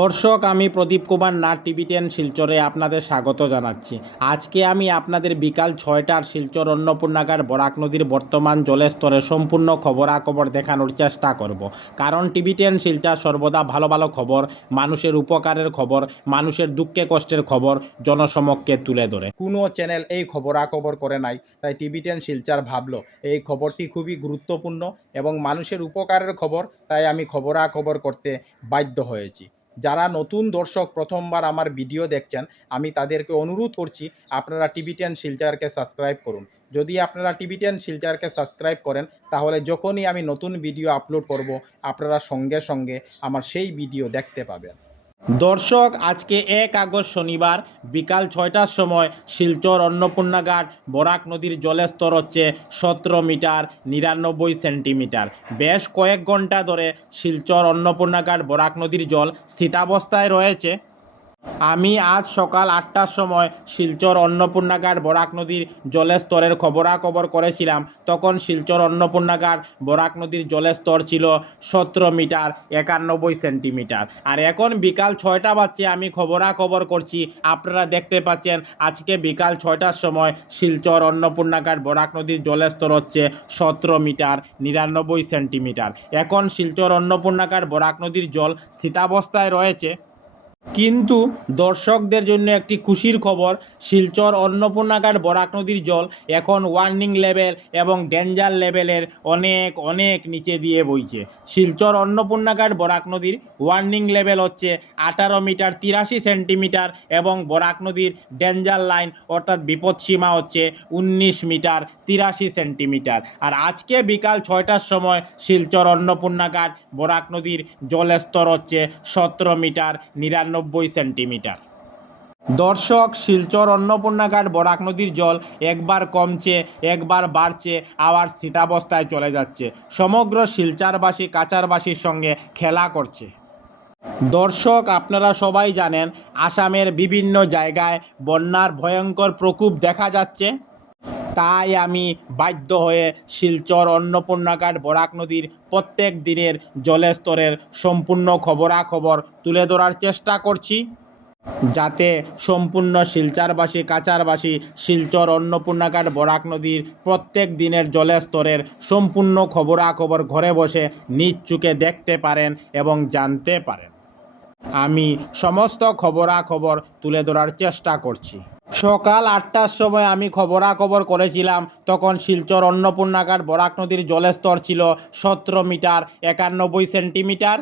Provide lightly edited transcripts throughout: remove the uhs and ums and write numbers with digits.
দর্শক, আমি প্রদীপ কুমার নাথ টিভি 10 শিলচরে আপনাদের স্বাগত জানাচ্ছি। আজকে আমি আপনাদের বিকাল 6টার শিলচর অন্নপূর্ণাগার বরাক নদীর বর্তমান জলের স্তরে সম্পূর্ণ খবরাখবর দেখানোর চেষ্টা করব। কারণ টিভি 10 শিলচর সর্বদা ভালো ভালো খবর, মানুষের উপকারের খবর, মানুষের দুঃখে কষ্টের খবর জনসমক্ষে তুলে ধরে। কোনো চ্যানেল এই খবরাখবর করে নাই, তাই টিভি 10 শিলচর ভাবলো এই খবরটি খুবই গুরুত্বপূর্ণ এবং মানুষের উপকারের খবর, তাই আমি খবরাখবর করতে বাধ্য হয়েছি। যারা নতুন দর্শক প্রথমবার আমার ভিডিও দেখছেন, আমি তাদেরকে অনুরোধ করছি আপনারা টিভি 10 শিলচরকে সাবস্ক্রাইব করুন। যদি আপনারা টিভি 10 শিলচরকে সাবস্ক্রাইব করেন, তাহলে যখনই আমি নতুন ভিডিও আপলোড করব, আপনারা সঙ্গে সঙ্গে আমার সেই ভিডিও দেখতে পাবেন। দর্শক, আজকে 1 আগস্ট শনিবার বিকাল 6টার সময় শিলচর অন্নপূর্ণাঘাট বরাক নদীর জলের স্তর হচ্ছে 17 মিটার 99 সেন্টিমিটার। বেশ কয়েক ঘন্টা ধরে শিলচর অন্নপূর্ণাঘাট বরাক নদীর জল স্থিতাবস্থায় রয়েছে। আমি আজ সকাল 8টার সময় শিলচর অন্নপূর্ণাঘাট বরাক নদীর জলের স্তরের খবরাখবর করেছিলাম। তখন শিলচর অন্নপূর্ণাঘাট বরাক নদীর জলের স্তর ছিল 17 মিটার 91 সেন্টিমিটার। আর এখন বিকাল 6টা বাজছে, আমি খবরাখবর করছি। আপনারা দেখতে পাচ্ছেন আজকে বিকাল 6টার সময় শিলচর অন্নপূর্ণাঘাট বরাক নদীর জলের স্তর হচ্ছে 17 মিটার 99 সেন্টিমিটার। এখন শিলচর অন্নপূর্ণাঘাট বরাক নদীর জল স্থিতাবস্থায় রয়েছে। কিন্তু দর্শকদের জন্য একটি খুশির খবর, শিলচর অন্নপূর্ণাঘাট বরাক নদীর জল এখন ওয়ার্নিং লেভেল এবং ডেঞ্জার লেভেলের অনেক অনেক নিচে দিয়ে বইছে। শিলচর অন্নপূর্ণাঘাট বরাক নদীর ওয়ার্নিং লেভেল হচ্ছে 18 মিটার 83 সেন্টিমিটার এবং বরাক নদীর ডেঞ্জার লাইন অর্থাৎ বিপদসীমা হচ্ছে 19 মিটার 83 সেন্টিমিটার। আর আজকে বিকাল 6টার সময় শিলচর অন্নপূর্ণাঘাট বরাক নদীর জলের স্তর হচ্ছে 17 মিটার 99 সেন্টিমিটার। দর্শক, শিলচর অন্নপূর্ণাঘাট বরাক নদীর জল একবার কমছে, একবার বাড়ছে, আবার স্থিতাবস্থায় চলে যাচ্ছে। সমগ্র শিলচরবাসী কাছাড়বাসীর সঙ্গে খেলা করছে। দর্শক, আপনারা সবাই জানেন আসামের বিভিন্ন জায়গায় বন্যার ভয়ঙ্কর প্রকোপ দেখা যাচ্ছে। তাই আমি বাধ্য হয়ে শিলচর অন্নপূর্ণাঘাট বরাক নদীর প্রত্যেক দিনের জলের স্তরের সম্পূর্ণ খবরাখবর তুলে ধরার চেষ্টা করছি, যাতে সম্পূর্ণ শিলচরবাসী কাছাড়বাসী শিলচর অন্নপূর্ণাঘাট বরাক নদীর প্রত্যেক দিনের জলের স্তরের সম্পূর্ণ খবরাখবর ঘরে বসে নিজ চোখে দেখতে পারেন এবং জানতে পারেন। আমি সমস্ত খবরাখবর তুলে ধরার চেষ্টা করছি। সকাল 8টার সময় আমি খবরাখবর করেছিলাম, তখন শিলচর অন্নপূর্ণাঘাট বরাক নদীর জলের স্তর ছিল 17 মিটার 91 সেন্টিমিটার।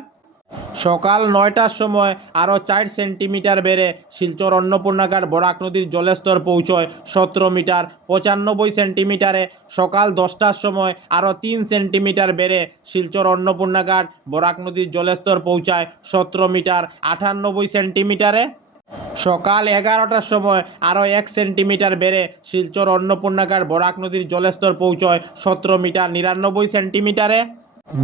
সকাল 9টার সময় আরও 4 সেন্টিমিটার বেড়ে শিলচর অন্নপূর্ণাঘাট বরাক নদীর জলের স্তর পৌঁছয় 17 মিটার 95 সেন্টিমিটারে। সকাল 10টার সময় আরও 3 সেন্টিমিটার বেড়ে শিলচর অন্নপূর্ণাঘাট বরাক নদীর জলের স্তর পৌঁছায় 17 মিটার 98 সেন্টিমিটারে। সকাল 11টার সময় আরও 1 সেন্টিমিটার বেড়ে শিলচর অন্নপূর্ণাঘাট বরাক নদীর জলের স্তর পৌঁছয় 17 মিটার 99 সেন্টিমিটারে।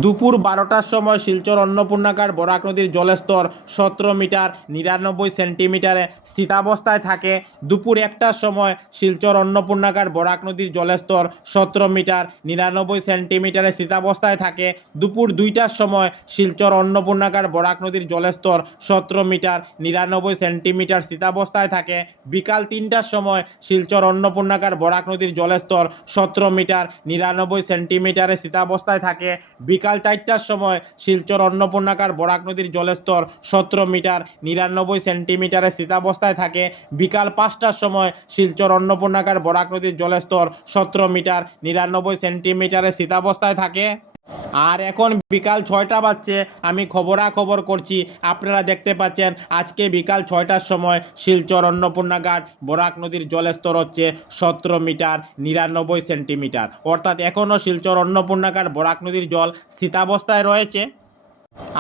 দুপুর 12টার সময় শিলচর অন্নপূর্ণাঘাট বরাক নদীর জলের স্তর 17 মিটার 99 সেন্টিমিটারে স্থিতাবস্থায় থাকে। দুপুর 1টার সময় শিলচর অন্নপূর্ণাঘাট বরাক নদীর জলের স্তর 17 মিটার 99 সেন্টিমিটারে স্থিতাবস্থায় থাকে। দুপুর 2টার সময় শিলচর অন্নপূর্ণাঘাট বরাক নদীর জলের স্তর 17 মিটার 99 সেন্টিমিটার স্থিতাবস্থায় থাকে। বিকাল 3টার সময় শিলচর অন্নপূর্ণাঘাট বরাক নদীর জলের স্তর 17 মিটার 99 সেন্টিমিটারে স্থিতাবস্থায় থাকে। বিকাল 4টার সময় শিলচর অন্নপূর্ণাঘাট বরাক নদীর জলের স্তর 17 মিটার 99 সেন্টিমিটারে স্থিতাবস্থায় থাকে। বিকাল 5টার সময় শিলচর অন্নপূর্ণাঘাট বরাক নদীর জলের স্তর 17 মিটার 99 সেন্টিমিটারে স্থিতাবস্থায় থাকে। আর এখন বিকাল 6টা বাজছে, আমি খবরাখবর করছি। আপনারা দেখতে পাচ্ছেন আজকে বিকাল 6টার সময় শিলচর অন্নপূর্ণাঘাট বরাক নদীর জলের স্তর হচ্ছে 17 মিটার 99 সেন্টিমিটার। অর্থাৎ এখনও শিলচর অন্নপূর্ণাঘাট বরাক নদীর জল স্থিতাবস্থায় রয়েছে।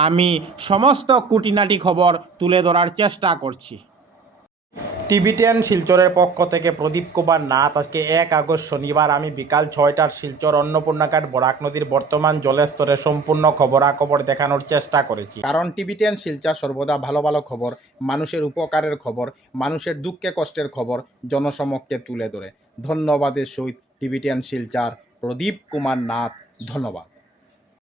আমি সমস্ত খুঁটিনাটি খবর তুলে ধরার চেষ্টা করছি। টিভি 10 শিলচরের পক্ষ থেকে প্রদীপ কুমার নাথ। আজকে 1 আগস্ট শনিবার আমি বিকাল 6টার শিলচর অন্নপূর্ণাঘাট বরাক নদীর বর্তমান জলের স্তরে সম্পূর্ণ খবরাখবর দেখানোর চেষ্টা করেছি। কারণ টিভি 10 শিলচর সর্বদা ভালো ভালো খবর, মানুষের উপকারের খবর, মানুষের দুঃখে কষ্টের খবর জনসমক্ষে তুলে ধরে। ধন্যবাদের সহিত টিভি 10 শিলচর প্রদীপ কুমার নাথ। ধন্যবাদ।